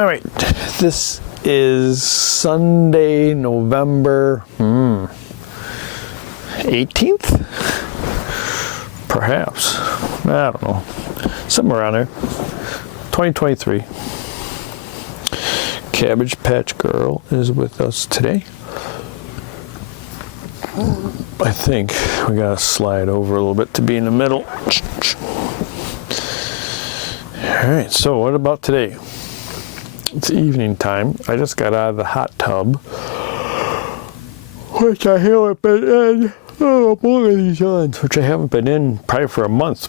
All right, this is Sunday, November 18th? Perhaps. I don't know. Somewhere around there. 2023. Cabbage Patch Girl is with us today. I think we gotta slide over a little bit to be in the middle. All right, so what about today? It's evening time. I just got out of the hot tub, which I haven't been in. Oh, both of these yawns, which I haven't been in probably for a month.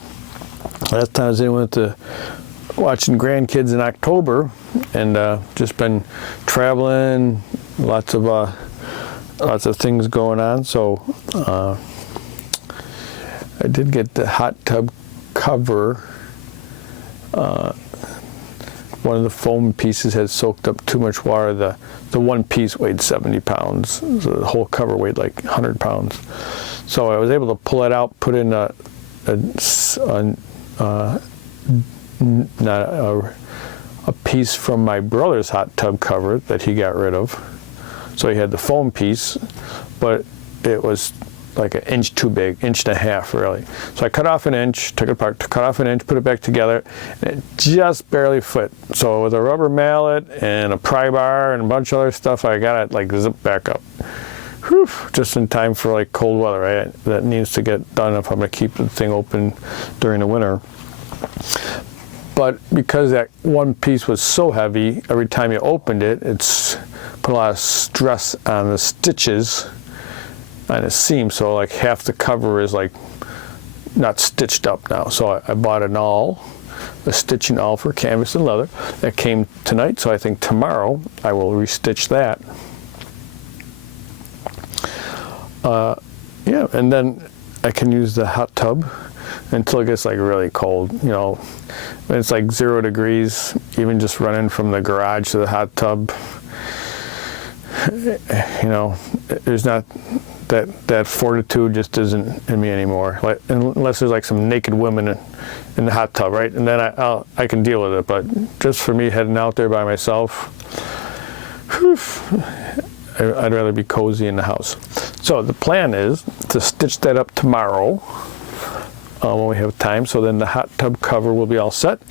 Last time I went to watching grandkids in October, and just been traveling, lots of things going on. So I did get the hot tub cover. One of the foam pieces had soaked up too much water. The one piece weighed 70 pounds. So the whole cover weighed like 100 pounds. So I was able to pull it out, put in a piece from my brother's hot tub cover that he got rid of. So he had the foam piece, but it was like an inch too big, inch and a half really. So I cut off an inch, took it apart, cut off an inch, put it back together, and it just barely fit. So with a rubber mallet and a pry bar and a bunch of other stuff, I got it like zip back up. Whew, just in time for like cold weather, right? That needs to get done if I'm gonna keep the thing open during the winter. But because that one piece was so heavy, every time you opened it, it's put a lot of stress on the stitches on the seam, so like half the cover is like not stitched up now. So I bought an awl, a stitching awl for canvas and leather. That came tonight, so I think tomorrow I will restitch that. Yeah, and then I can use the hot tub until it gets like really cold. You know, when it's like 0 degrees, even just running from the garage to the hot tub, you know, there's not that fortitude just isn't in me anymore. Like, unless there's like some naked women in the hot tub, right? And then I can deal with it. But just for me heading out there by myself, whew, I'd rather be cozy in the house. So the plan is to stitch that up tomorrow when we have time. So then the hot tub cover will be all set.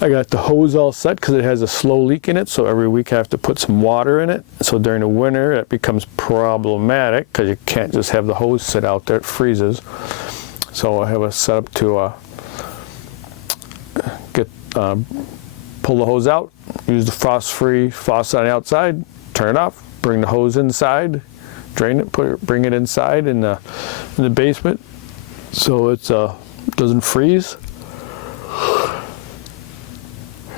I got the hose all set because it has a slow leak in it. So every week I have to put some water in it. So during the winter it becomes problematic because you can't just have the hose sit out there. It freezes. So I have a setup to pull the hose out, use the frost-free faucet on the outside, turn it off, bring the hose inside, drain it, bring it inside in the basement so it doesn't freeze.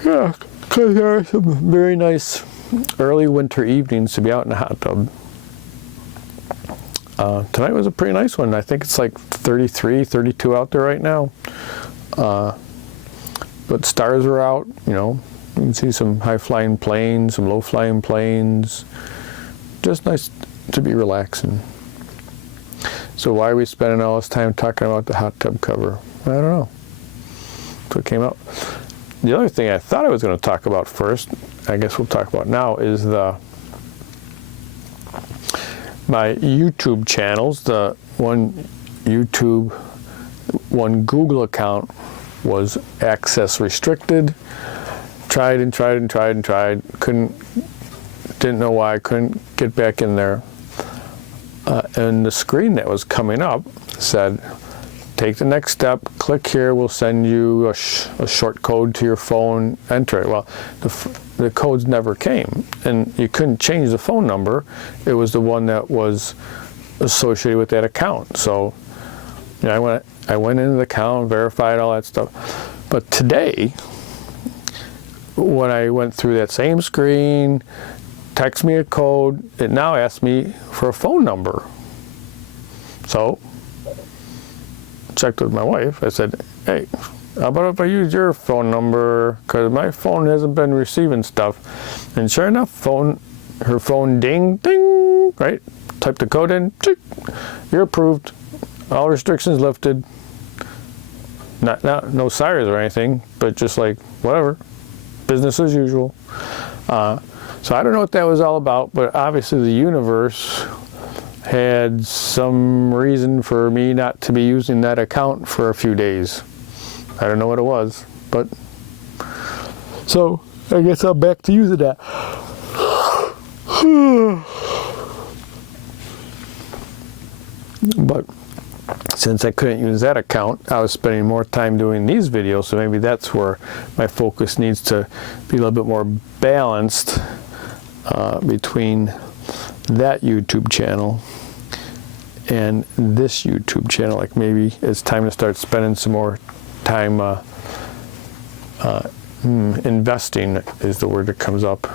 Yeah, because there are some very nice early winter evenings to be out in the hot tub. Tonight was a pretty nice one. I think it's like 33, 32 out there right now. But stars are out, you know. You can see some high-flying planes, some low-flying planes. Just nice to be relaxing. So why are we spending all this time talking about the hot tub cover? I don't know. So it came out. The other thing I thought I was going to talk about first, I guess we'll talk about now, is my YouTube channels. The one YouTube, one Google account was access restricted. Tried and tried and tried and tried. Didn't know why I couldn't get back in there. And the screen that was coming up said, take the next step, click here, we'll send you a short code to your phone, enter it. Well, the codes never came, and you couldn't change the phone number. It was the one that was associated with that account. So, you know, I went into the account, verified all that stuff. But today, when I went through that same screen, text me a code, it now asks me for a phone number. So, checked with my wife. I said, hey, how about if I use your phone number? Because my phone hasn't been receiving stuff. And sure enough, her phone ding, ding, right? Type the code in, tick, you're approved. All restrictions lifted. No sirens or anything, but just like, whatever. Business as usual. So I don't know what that was all about, but obviously the universe had some reason for me not to be using that account for a few days. I don't know what it was, but so I guess I'm back to using that. But since I couldn't use that account, I was spending more time doing these videos, so maybe that's where my focus needs to be a little bit more balanced between that YouTube channel and this YouTube channel. Like maybe it's time to start spending some more time investing is the word that comes up.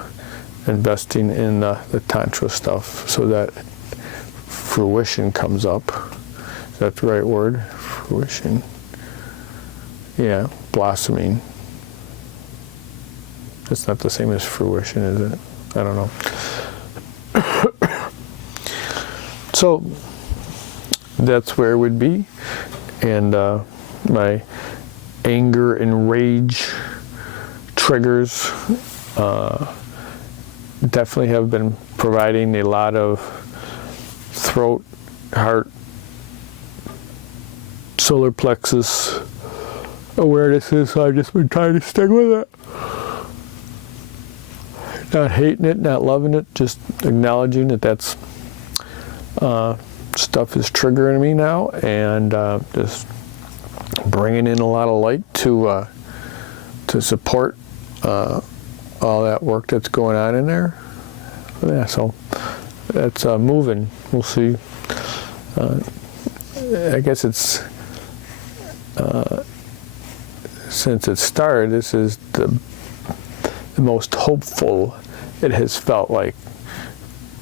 Investing in the Tantra stuff so that fruition comes up. Is that the right word? Fruition. Yeah, blossoming. It's not the same as fruition, is it? I don't know. So that's where it would be. And my anger and rage triggers definitely have been providing a lot of throat, heart, solar plexus awarenesses, so I've just been trying to stick with it. Not hating it, not loving it, just acknowledging that that's stuff is triggering me now, and just bringing in a lot of light to support all that work that's going on in there. Yeah, so that's moving. We'll see. I guess it's since it started, this is the most hopeful it has felt like.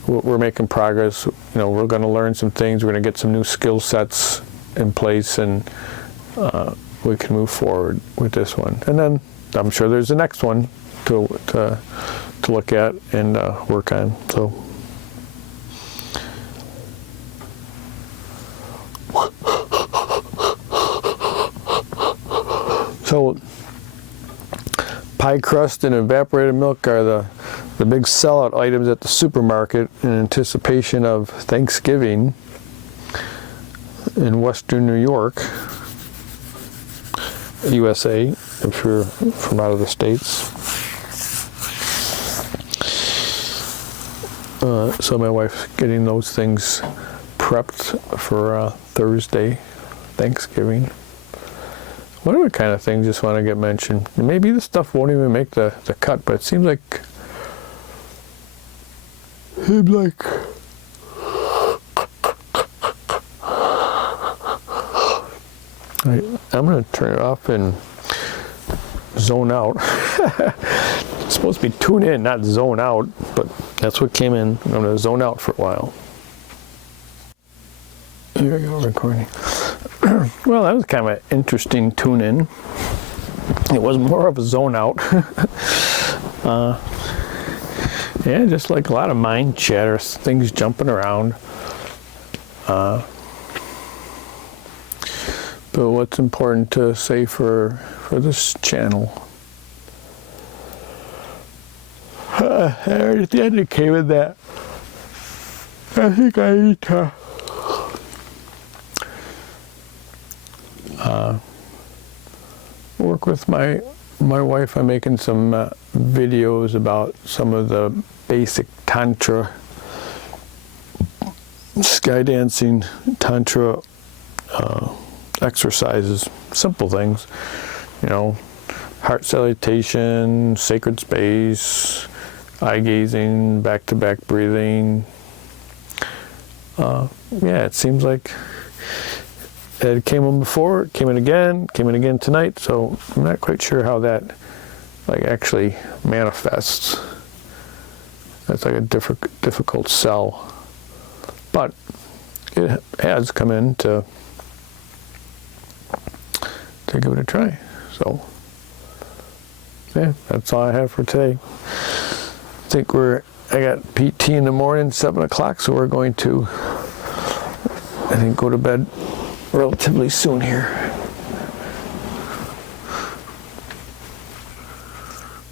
We're making progress. You know, we're going to learn some things. We're going to get some new skill sets in place, and we can move forward with this one. And then I'm sure there's the next one to look at and work on. So pie crust and evaporated milk are the big sellout items at the supermarket in anticipation of Thanksgiving in Western New York, USA, if you're from out of the States. So my wife's getting those things prepped for Thursday, Thanksgiving. What other kind of things just want to get mentioned? Maybe this stuff won't even make the cut, but it seems like I'm going to turn it off and zone out. It's supposed to be tune in, not zone out, but that's what came in. I'm going to zone out for a while. Here we go, recording. Well, that was kind of an interesting tune in. It was more of a zone out. Yeah, just like a lot of mind chatter, things jumping around. But what's important to say for this channel? At the end it came in that I think I need to work with my wife on making some videos about some of the basic Tantra, sky dancing, Tantra exercises, simple things, you know, heart salutation, sacred space, eye gazing, back-to-back breathing. Yeah, it seems like it came in before, came in again tonight, so I'm not quite sure how that like actually manifests. That's like a difficult sell, but it has come in to give it a try. So yeah, that's all I have for today. I think I got PT in the morning, 7 o'clock, so we're going to, I think, go to bed relatively soon here.